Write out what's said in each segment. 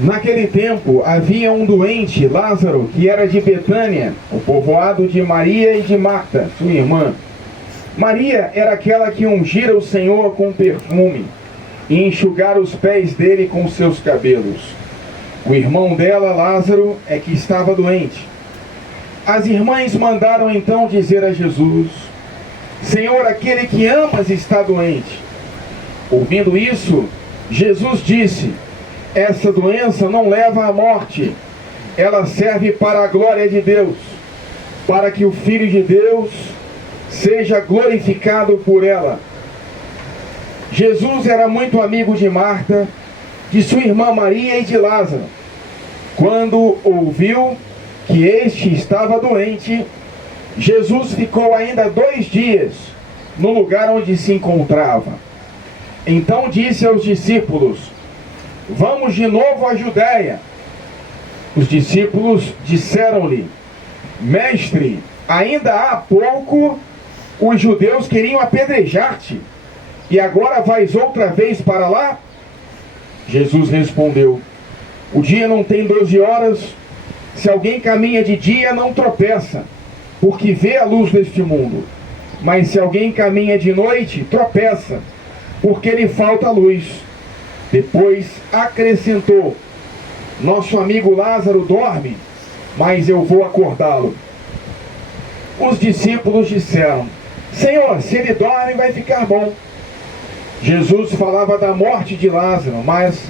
Naquele tempo havia um doente, Lázaro, que era de Betânia, o povoado de Maria e de Marta, sua irmã. Maria era aquela que ungira o Senhor com perfume e enxugara os pés dele com seus cabelos. O irmão dela, Lázaro, é que estava doente. As irmãs mandaram então dizer a Jesus: Senhor, aquele que amas está doente. Ouvindo isso, Jesus disse: essa doença não leva à morte, ela serve para a glória de Deus, para que o Filho de Deus seja glorificado por ela. Jesus era muito amigo de Marta, de sua irmã Maria e de Lázaro. Quando ouviu que este estava doente, Jesus ficou ainda 2 dias no lugar onde se encontrava. Então disse aos discípulos: vamos de novo à Judéia. Os discípulos disseram-lhe: Mestre, ainda há pouco os judeus queriam apedrejar-te, e agora vais outra vez para lá? Jesus respondeu: o dia não tem 12 horas, se alguém caminha de dia não tropeça, porque vê a luz deste mundo. Mas se alguém caminha de noite, tropeça, porque lhe falta luz. Depois acrescentou: nosso amigo Lázaro dorme, mas eu vou acordá-lo. Os discípulos disseram: Senhor, se ele dorme, vai ficar bom. Jesus falava da morte de Lázaro, mas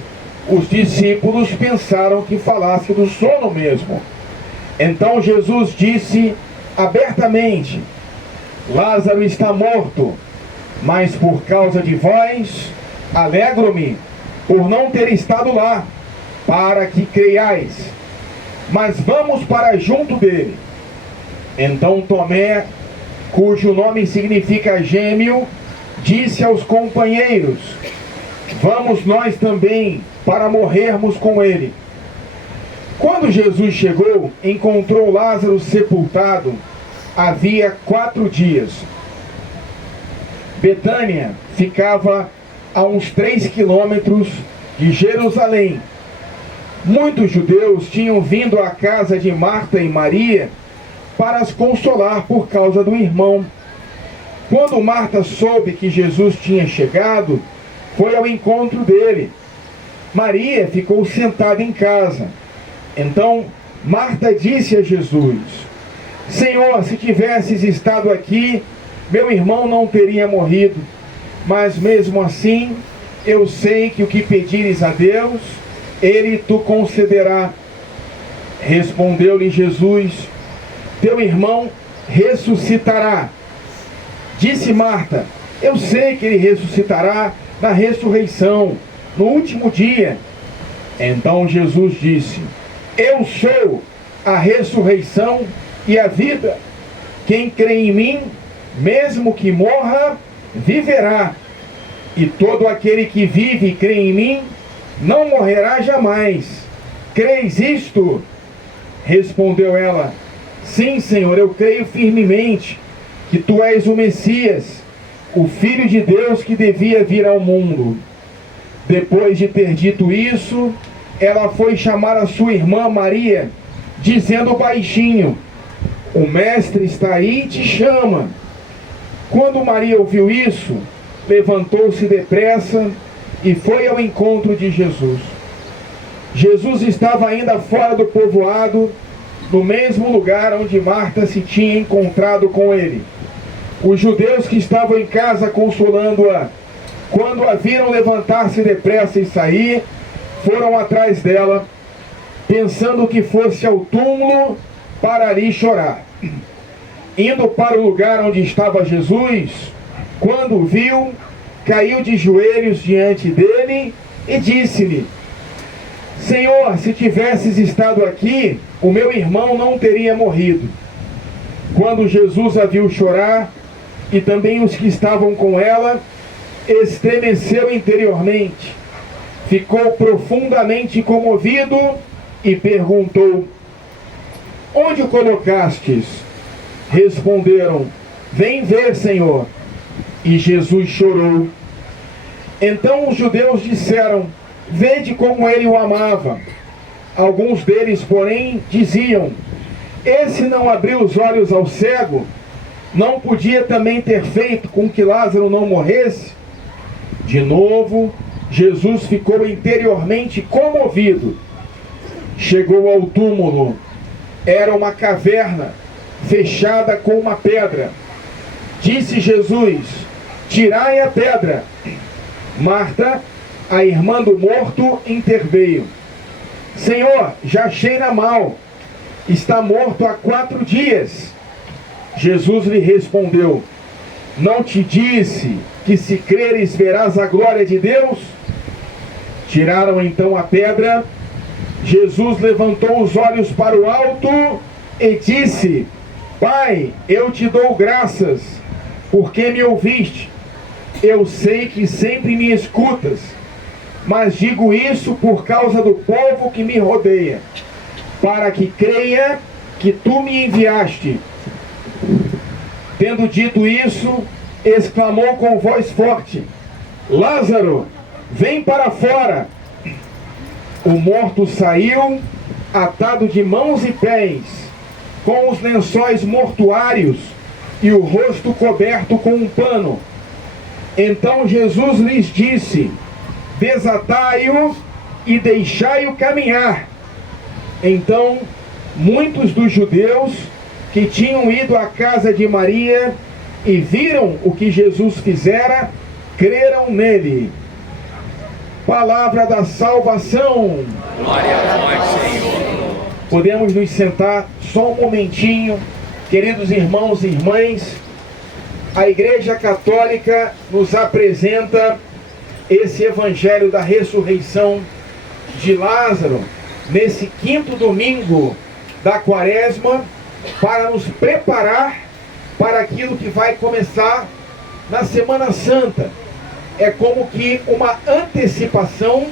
os discípulos pensaram que falasse do sono mesmo. Então Jesus disse abertamente: Lázaro está morto, mas por causa de vós, alegro-me por não ter estado lá, para que creiais. Mas vamos para junto dele. Então Tomé, cujo nome significa gêmeo, disse aos companheiros: vamos nós também para morrermos com ele. Quando Jesus chegou, encontrou Lázaro sepultado havia 4 dias. Betânia ficava a uns 3 quilômetros de Jerusalém. Muitos judeus tinham vindo à casa de Marta e Maria para as consolar por causa do irmão. Quando Marta soube que Jesus tinha chegado, foi ao encontro dele. Maria ficou sentada em casa. Então Marta disse a Jesus: Senhor, se tivesses estado aqui, meu irmão não teria morrido. Mas mesmo assim, eu sei que o que pedires a Deus, Ele te concederá. Respondeu-lhe Jesus: teu irmão ressuscitará. Disse Marta: eu sei que ele ressuscitará na ressurreição, no último dia. Então Jesus disse: eu sou a ressurreição e a vida. Quem crê em mim, mesmo que morra, viverá. E todo aquele que vive e crê em mim, não morrerá jamais. Creis isto? Respondeu ela: sim, Senhor, eu creio firmemente que tu és o Messias, o Filho de Deus que devia vir ao mundo. Depois de ter dito isso, ela foi chamar a sua irmã Maria, dizendo baixinho: o mestre está aí e te chama. Quando Maria ouviu isso, levantou-se depressa e foi ao encontro de Jesus. Jesus estava ainda fora do povoado, no mesmo lugar onde Marta se tinha encontrado com ele. Os judeus que estavam em casa consolando-a, quando a viram levantar-se depressa e sair, foram atrás dela, pensando que fosse ao túmulo para ali chorar. Indo para o lugar onde estava Jesus, quando o viu, caiu de joelhos diante dele e disse-lhe: Senhor, se tivesses estado aqui, o meu irmão não teria morrido. Quando Jesus a viu chorar, e também os que estavam com ela, estremeceu interiormente, ficou profundamente comovido e perguntou: onde o colocastes? Responderam: vem ver, Senhor. E Jesus chorou. Então os judeus disseram: vede como ele o amava. Alguns deles, porém, diziam: esse não abriu os olhos ao cego? Não podia também ter feito com que Lázaro não morresse? De novo, Jesus ficou interiormente comovido. Chegou ao túmulo. Era uma caverna fechada com uma pedra. Disse Jesus: tirai a pedra. Marta, a irmã do morto, interveio: Senhor, já cheira mal. Está morto há 4 dias. Jesus lhe respondeu: não te disse que se creres verás a glória de Deus? Tiraram então a pedra. Jesus levantou os olhos para o alto e disse: Pai, eu te dou graças, porque me ouviste. Eu sei que sempre me escutas, mas digo isso por causa do povo que me rodeia, para que creia que tu me enviaste. Tendo dito isso, exclamou com voz forte: Lázaro, vem para fora. O morto saiu, atado de mãos e pés, com os lençóis mortuários e o rosto coberto com um pano. Então Jesus lhes disse: desatai-o e deixai-o caminhar. Então muitos dos judeus que tinham ido à casa de Maria e viram o que Jesus fizera, creram nele. Palavra da salvação. Glória a vós, Senhor. Podemos nos sentar só um momentinho, queridos irmãos e irmãs. A Igreja Católica nos apresenta esse Evangelho da ressurreição de Lázaro nesse 5º domingo da Quaresma, para nos preparar para aquilo que vai começar na Semana Santa. É como que uma antecipação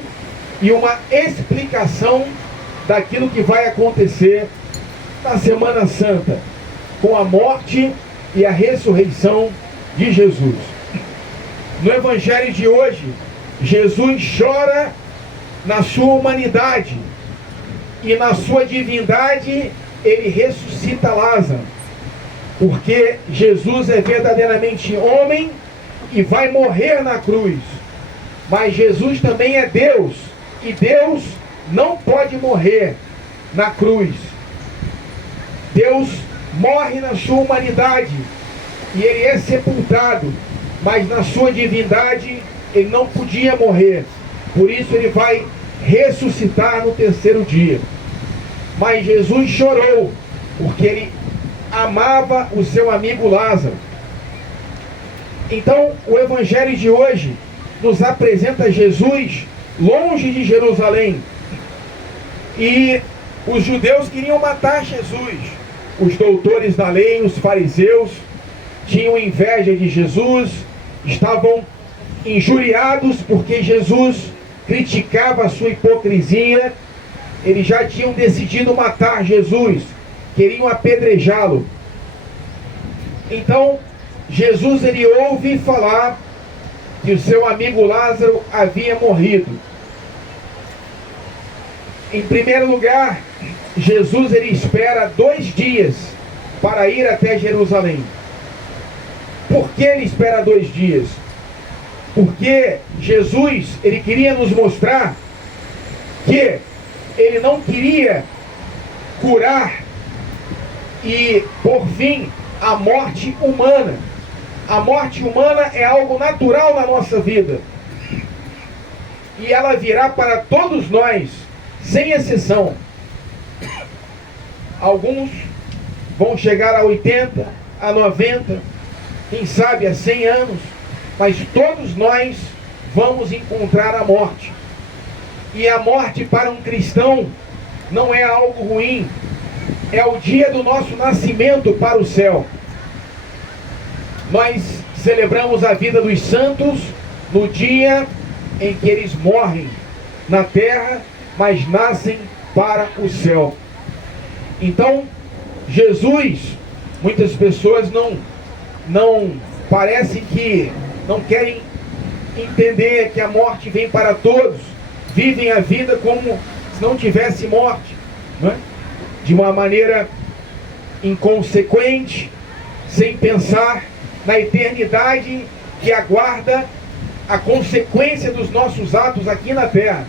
e uma explicação daquilo que vai acontecer na Semana Santa, com a morte e a ressurreição de Jesus. No Evangelho de hoje, Jesus chora na sua humanidade e na sua divindade ele ressuscita Lázaro, porque Jesus é verdadeiramente homem e vai morrer na cruz, mas Jesus também é Deus, e Deus não pode morrer na cruz. Deus morre na sua humanidade e ele é sepultado, mas na sua divindade ele não podia morrer, por isso ele vai ressuscitar no 3º dia. Mas Jesus chorou porque ele amava o seu amigo Lázaro. Então o Evangelho de hoje nos apresenta Jesus longe de Jerusalém, e os judeus queriam matar Jesus. Os doutores da lei, os fariseus, tinham inveja de Jesus, estavam injuriados porque Jesus criticava a sua hipocrisia. Eles já tinham decidido matar Jesus, queriam apedrejá-lo. Então Jesus ele ouve falar que o seu amigo Lázaro havia morrido. Em primeiro lugar, Jesus ele espera 2 dias para ir até Jerusalém. Por que ele espera 2 dias? Porque Jesus ele queria nos mostrar que ele não queria curar e por fim a morte humana. A morte humana é algo natural na nossa vida, e ela virá para todos nós, sem exceção. Alguns vão chegar a 80, a 90, quem sabe a 100 anos, mas todos nós vamos encontrar a morte. E a morte para um cristão não é algo ruim, é o dia do nosso nascimento para o céu. Nós celebramos a vida dos santos no dia em que eles morrem na terra, mas nascem para o céu. Então, Jesus, muitas pessoas não parece que não querem entender que a morte vem para todos, vivem a vida como se não tivesse morte, não é? De uma maneira inconsequente, sem pensar na eternidade que aguarda a consequência dos nossos atos aqui na terra.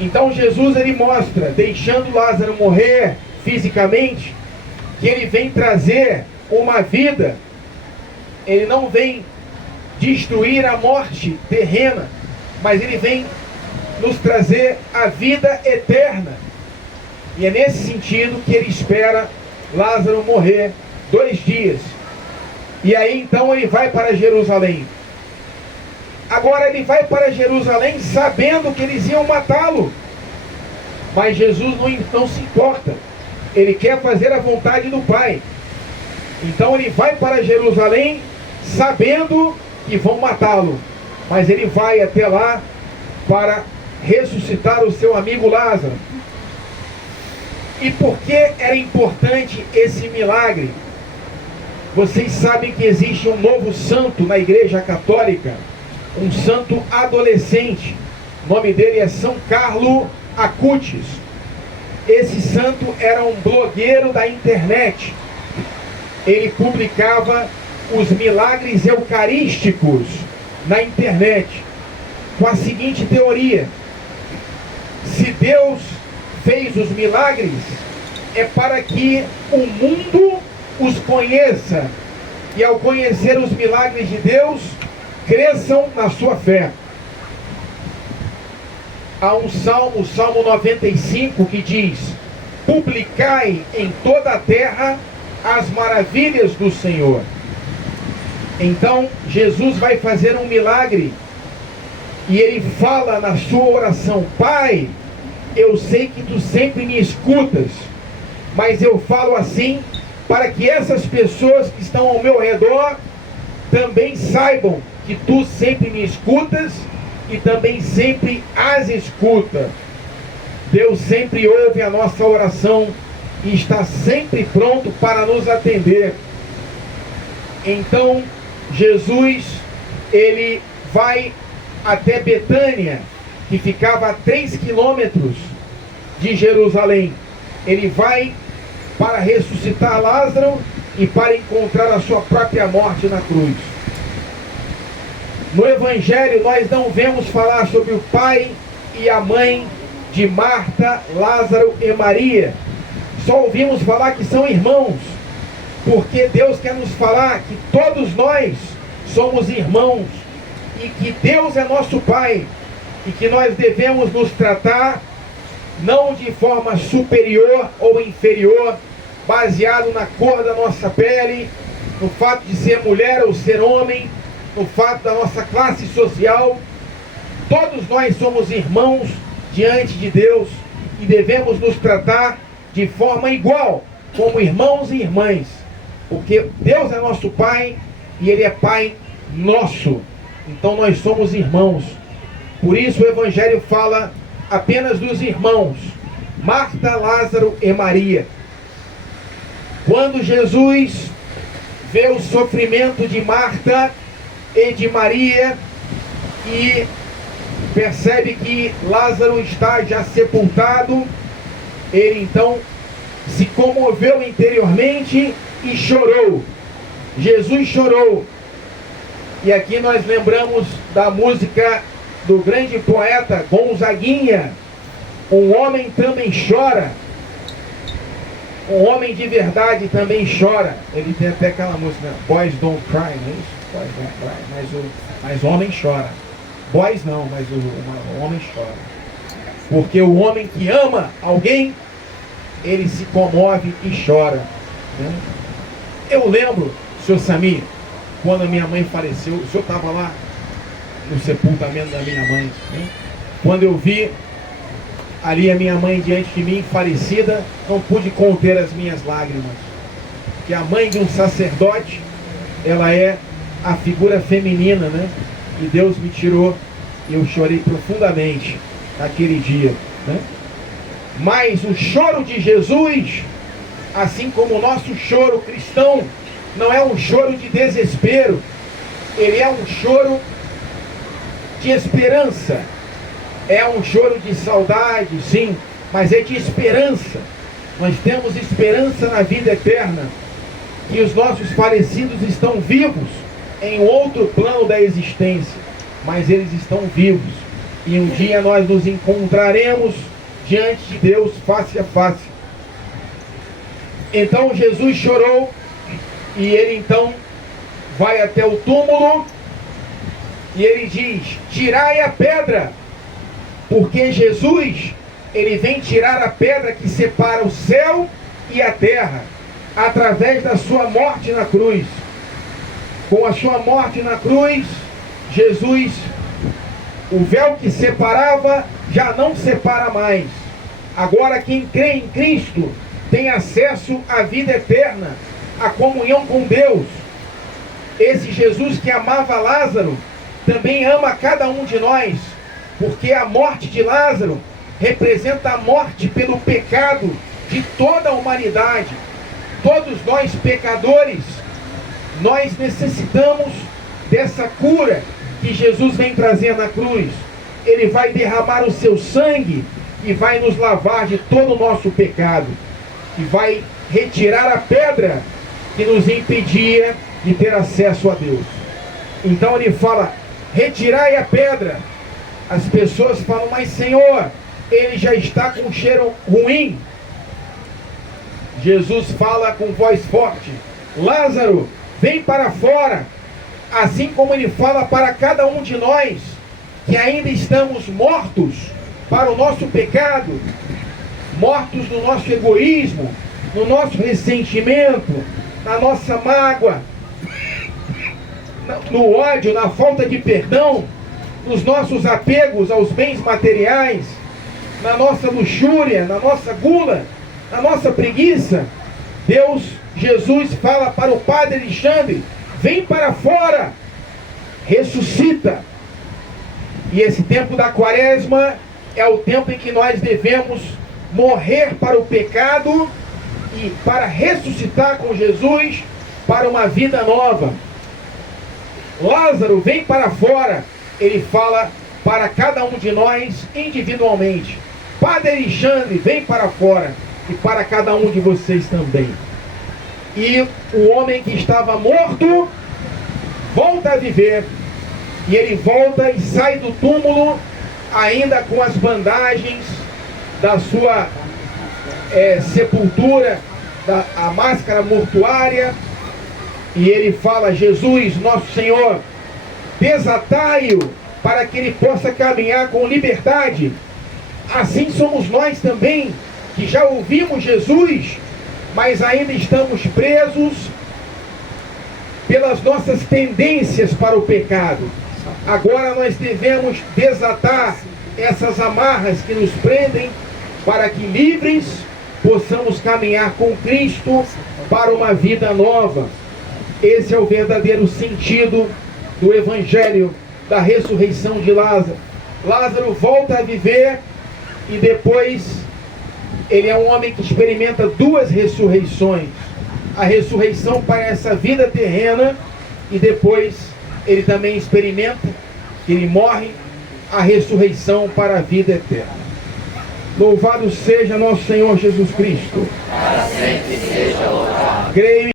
Então Jesus, ele mostra, deixando Lázaro morrer fisicamente, que ele vem trazer uma vida. Ele não vem destruir a morte terrena, mas ele vem nos trazer a vida eterna. E é nesse sentido que ele espera Lázaro morrer 2 dias. E aí então ele vai para Jerusalém. Agora ele vai para Jerusalém sabendo que eles iam matá-lo. Mas Jesus não se importa. Ele quer fazer a vontade do Pai. Então ele vai para Jerusalém sabendo que vão matá-lo. Mas ele vai até lá para ressuscitar o seu amigo Lázaro. E por que era importante esse milagre? Vocês sabem que existe um novo santo na Igreja Católica, um santo adolescente. O nome dele é São Carlo Acutis. Esse santo era um blogueiro da internet. Ele publicava os milagres eucarísticos na internet, com a seguinte teoria: se Deus fez os milagres, é para que o mundo os conheça, e ao conhecer os milagres de Deus, cresçam na sua fé. Há um salmo, o Salmo 95, que diz: publicai em toda a terra as maravilhas do Senhor. Então Jesus vai fazer um milagre, e ele fala na sua oração: Pai, eu sei que tu sempre me escutas, mas eu falo assim para que essas pessoas que estão ao meu redor também saibam que tu sempre me escutas e também sempre as escuta. Deus sempre ouve a nossa oração e está sempre pronto para nos atender. Então Jesus, ele vai até Betânia, que ficava a 3 quilômetros de Jerusalém. Ele vai para ressuscitar Lázaro e para encontrar a sua própria morte na cruz. No Evangelho nós não vemos falar sobre o pai e a mãe de Marta, Lázaro e Maria. Só ouvimos falar que são irmãos, porque Deus quer nos falar que todos nós somos irmãos e que Deus é nosso Pai, e que nós devemos nos tratar não de forma superior ou inferior, baseado na cor da nossa pele, no fato de ser mulher ou ser homem, no fato da nossa classe social. Todos nós somos irmãos diante de Deus e devemos nos tratar de forma igual, como irmãos e irmãs, porque Deus é nosso Pai e Ele é Pai nosso. Então nós somos irmãos. Por isso o Evangelho fala apenas dos irmãos, Marta, Lázaro e Maria. Quando Jesus vê o sofrimento de Marta e de Maria e percebe que Lázaro está já sepultado, ele então se comoveu interiormente e chorou. Jesus chorou. E aqui nós lembramos da música do grande poeta Gonzaguinha: um homem também chora, um homem de verdade também chora. Ele tem até aquela música, Boys Don't Cry, não é isso? Boys Don't Cry, mas o homem chora. Boys não, mas o homem chora. Porque o homem que ama alguém, ele se comove e chora, né? Eu lembro, senhor Samir, quando a minha mãe faleceu, o senhor estava lá no sepultamento da minha mãe, né? Quando eu vi ali a minha mãe diante de mim, falecida, não pude conter as minhas lágrimas. Que a mãe de um sacerdote, ela é a figura feminina, né? E Deus me tirou, e eu chorei profundamente naquele dia, né? Mas o choro de Jesus, assim como o nosso choro cristão, não é um choro de desespero, ele é um choro de esperança. É um choro de saudade, sim, mas é de esperança. Nós temos esperança na vida eterna, que os nossos falecidos estão vivos em outro plano da existência, mas eles estão vivos. E um dia nós nos encontraremos diante de Deus face a face. Então Jesus chorou e ele então vai até o túmulo e ele diz: tirai a pedra, porque Jesus, ele vem tirar a pedra que separa o céu e a terra, através da sua morte na cruz. Com a sua morte na cruz, Jesus, o véu que separava já não separa mais. Agora quem crê em Cristo tem acesso à vida eterna, à comunhão com Deus. Esse Jesus que amava Lázaro também ama cada um de nós, porque a morte de Lázaro representa a morte pelo pecado de toda a humanidade. Todos nós pecadores, nós necessitamos dessa cura que Jesus vem trazer na cruz. Ele vai derramar o seu sangue e vai nos lavar de todo o nosso pecado, e vai retirar a pedra que nos impedia de ter acesso a Deus. Então ele fala: retirai a pedra. As pessoas falam: mas Senhor, ele já está com um cheiro ruim. Jesus fala com voz forte: Lázaro, vem para fora. Assim como ele fala para cada um de nós, que ainda estamos mortos para o nosso pecado, mortos no nosso egoísmo, no nosso ressentimento, na nossa mágoa, no ódio, na falta de perdão, nos nossos apegos aos bens materiais, na nossa luxúria, na nossa gula, na nossa preguiça. Jesus fala para o Padre Alexandre: vem para fora, ressuscita. E esse tempo da quaresma é o tempo em que nós devemos morrer para o pecado e para ressuscitar com Jesus para uma vida nova. Lázaro, vem para fora. Ele fala para cada um de nós individualmente. Padre Alexandre, vem para fora. E para cada um de vocês também. E o homem que estava morto volta a viver. E ele volta e sai do túmulo ainda com as bandagens da sua sepultura, a máscara mortuária. E ele fala: Jesus, nosso Senhor, desatai-o para que ele possa caminhar com liberdade. Assim somos nós também, que já ouvimos Jesus, mas ainda estamos presos pelas nossas tendências para o pecado. Agora nós devemos desatar essas amarras que nos prendem, para que livres possamos caminhar com Cristo para uma vida nova. Esse é o verdadeiro sentido do Evangelho da ressurreição de Lázaro. Lázaro volta a viver e depois ele é um homem que experimenta duas ressurreições. A ressurreição para essa vida terrena e depois ele também experimenta, que ele morre, a ressurreição para a vida eterna. Louvado seja nosso Senhor Jesus Cristo. Para sempre seja louvado. Creio